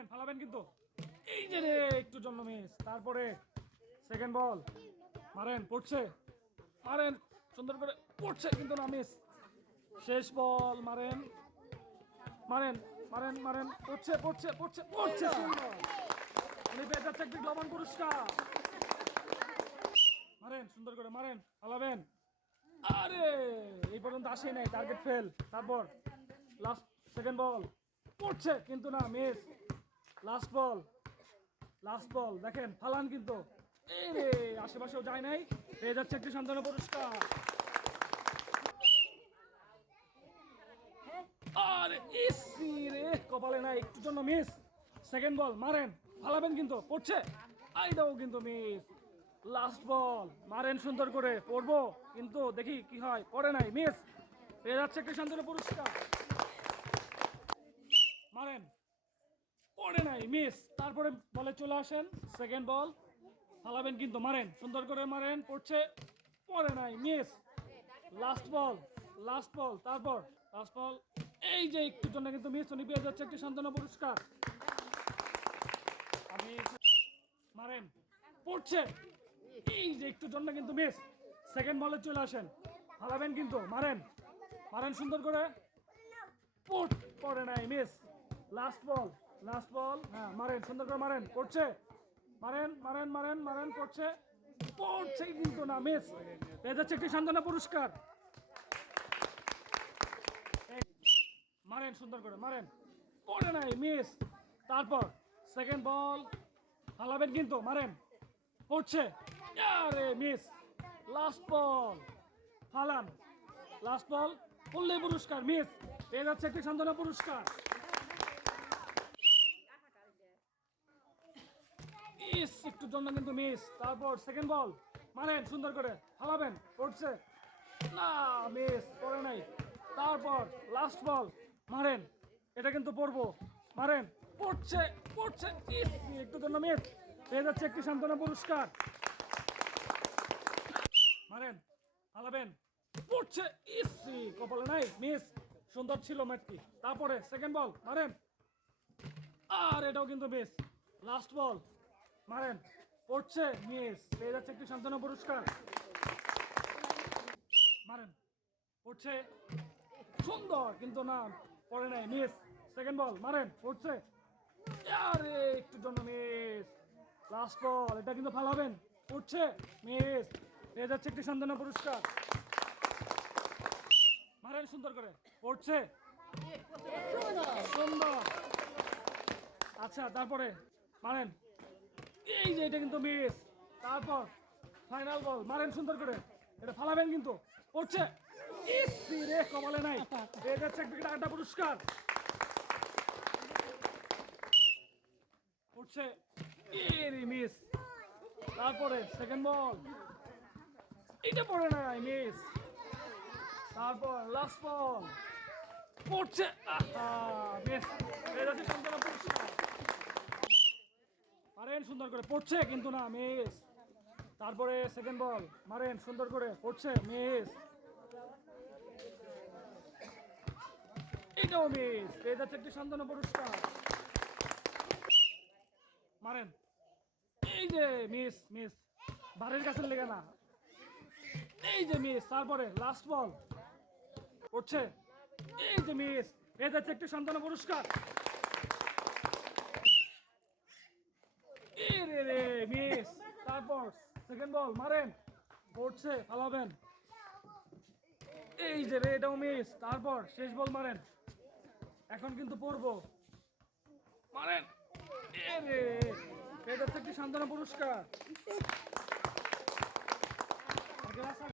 মারেন ফালাবেন কিন্তু। এই যে রে, একটু জন্য মিস। তারপরে সেকেন্ড বল মারেন, পড়ছে। মারেন, সুন্দর করে পড়ছে কিন্তু না মিস। শেষ বল মারেন। মারেন মারেন মারেন। পড়ছে পড়ছে পড়ছে পড়ছে উনি পেয়ে যাচ্ছে একটি লবণ পুরস্কার। মারেন, সুন্দর করে মারেন ফালাবেন আরে, এই পর্যন্ত আসেই নাই টার্গেট ফেল তারপর লাস্ট সেকেন্ড বল পড়ছে কিন্তু না miss. Last ball last ball দেখেন, ফালান কিন্তু। আশেপাশেও যায় নাই। পেয়ে যাচ্ছে একটি সান্ত্বনা পুরস্কার। রে, কপালে একটু জন্য মিস সেকেন্ড বল মারেন। কিন্তু পড়ছে কিন্তু মিস লাস্ট বল মারেন সুন্দর করে, পড়ব। কিন্তু দেখি কি হয়, পড়ে নাই মিস পেয়ে যাচ্ছে একটি শান্তনু পুরস্কার মারেন পড়ে নাই মিস, তারপরে বলে চলে আসেন সেকেন্ড বল ফালাবেন কিন্তু, মারেন, সুন্দর করে মারেন, পড়ছে, পড়ে নাই, miss. Last ball last ball তারপর লাস্ট বল এই যে একটু জন্য কিন্তু মিস, উনি পেয়ে যাচ্ছে একটি সান্ত্বনা পুরস্কার। আমি মারেন, পড়ছে। এই যে একটু জন্য কিন্তু মিস সেকেন্ড বলে চলে আসেন। হারাবেন কিন্তু, মারেন মারেন সুন্দর করে। পড়ে নাই, miss. Last ball last ball হ্যাঁ। মারেন সুন্দর করে মারেন। পড়ছে মারেন মারেন মারেন মারেন পড়ছে পড়ছে কিন্তু না মিস পেয়ে যাচ্ছে একটি সান্ত্বনা পুরস্কার। মারেন সুন্দর করে মারেন। পড়ে নাই মিস তারপর সেকেন্ড বল হালাবেন কিন্তু মারেন। পড়ছে আরে মিস লাস্ট বল ফালান লাস্ট বল পড়লে পুরস্কার মিস পেয়ে যাচ্ছে একটি সান্ত্বনা পুরস্কার। ইস একটু জন্য কিন্তু মিস। তারপর সেকেন্ড বল মারেন সুন্দর করে ফালাবেন পড়ছে। না, মিস, পড়ে নাই। তারপর লাস্ট বল মারেন, এটা কিন্তু পড়ব। মারেন, পড়ছে পড়ছে একটু জন্য মিস। পেয়ে যাচ্ছে একটি সান্ত্বনা পুরস্কার। মারেন ফালাবেন পড়ছে, ইস, কপালে নাই। মিস, সুন্দর ছিল ম্যাচটি তারপরে সেকেন্ড বল মারেন। আর এটাও কিন্তু মিস লাস্ট বল মারেন। পড়ছে মিস। পেয়ে যাচ্ছে একটি সান্ত্বনা পুরস্কার। মারেন। পড়ছে। সুন্দর, কিন্তু না, পড়ে নাই। মিস সেকেন্ড বল মারেন। পড়ছে। আরে, একটু জন্য, মিস। লাস্ট বল এটা কিন্তু ফালাবেন পড়ছে, মিস। পেয়ে যাচ্ছে একটি সান্ত্বনা পুরস্কার। মারেন সুন্দর করে। পড়ছে। সুন্দর। আচ্ছা তারপরে মারেন। এই যে, এটা কিন্তু মিস তারপর ফাইনাল বল মারেন সুন্দর করে। এটা ফালাবেন কিন্তু। পড়ছে। ইস রে কমালে নাই। পেয়ে যাচ্ছে একটা একটা পুরস্কার। পড়ছে। এরে মিস তারপরে সেকেন্ড বল এটা পড়ে নাই মিস তারপর লাস্ট বল পড়ছে। মিস পেয়ে যাচ্ছে সান্ত্বনা পুরস্কার। মারেন, সুন্দর করে পড়ছে কিন্তু না মিস তারপরে সেকেন্ড বল মারেন, সুন্দর করে পড়ছে মিস এটাও মিস পেয়ে যাচ্ছে একটি সান্ত্বনা পুরস্কার। মারেন। এই যে মিস মিস বাড়ির কাছে লেগে না। এই যে মিস তারপরে লাস্ট বল পড়ছে। এই যে মিস পেয়ে যাচ্ছে একটি সান্ত্বনা পুরস্কার এ রে রে মিস তারপর সেকেন্ড বল মারেন। পড়ছে, ফালাবেন। এই যে রে, এটাও মিস তারপর শেষ বল মারেন। এখন কিন্তু পড়ব। মারেন। এটা হচ্ছে একটি সান্ত্বনা পুরস্কার?